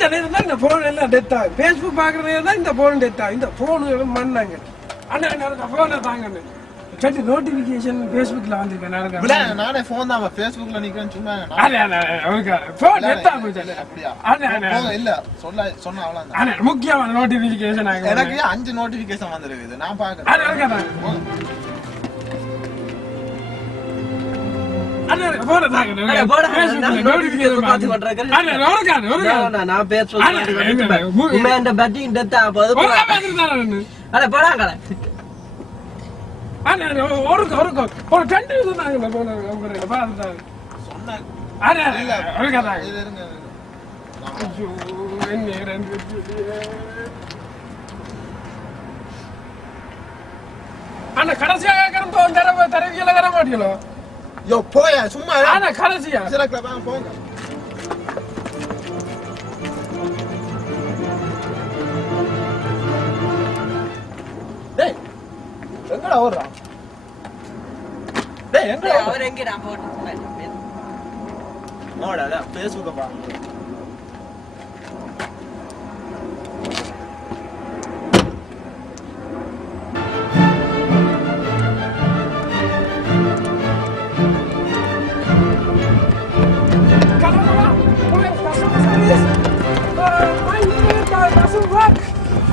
இந்த நேரம் தான் இந்த போன் எல்லாம் டெத் ஆகும். Facebook பாக்குற நேரம் தான் இந்த போன் டெத் ஆகும். இந்த போன் மண்ணாங்க. அண்ணா போனை தாங்க. சட்டி நோட்டிபிகேஷன் Facebookல வந்திருக்கேன். நானே போன் தான் Facebookல நிக்கிறேன் சும்மா. போன் டெத் ஆகும். அப்படியா? இல்ல சொன்ன அவ்வளவுதான். அண்ணா முக்கியமான நோட்டிபிகேஷன் ஆகும். எனக்கு 5 நோட்டிபிகேஷன் வந்திருக்கு. நான் பாக்குறேன். அண்ணா போன தாங்க. நோட்டிபிகேஷன் பாத்து பண்றேன். அண்ணா ரோரகான. நான் பேசுறேன். உமேண்ட பேட்டிங் டெத் ஆகுது. அட போடாங்க. அண்ணா ஒரு 10 நிமிஷம் தாங்க போன உங்க பாத்துட்டாங்க. சொன்னா அண்ணா இல்ல ரோரகான. இருங்க. ஐயோ என்ன ரெண்டு அண்ணா கடைசியாக கரம்போ தரவியல தர மாட்டீங்களோ? யோ போயா சும்மா. அண்ணா கடைசியா சிலக்ல வாங்க போங்க. டேய் எங்கடா ஓடுறா? டேய் எங்கடா அவர் எங்கடா போட்டு நோடா Facebook பாருங்க.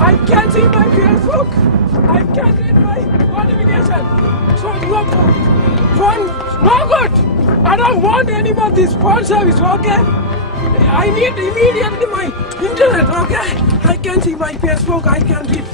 I can't see my Facebook. I can't read my notification. So your phone no good. I don't want any more this phone service. Okay. I need immediately my internet. Okay. I can't see my Facebook. I can't read.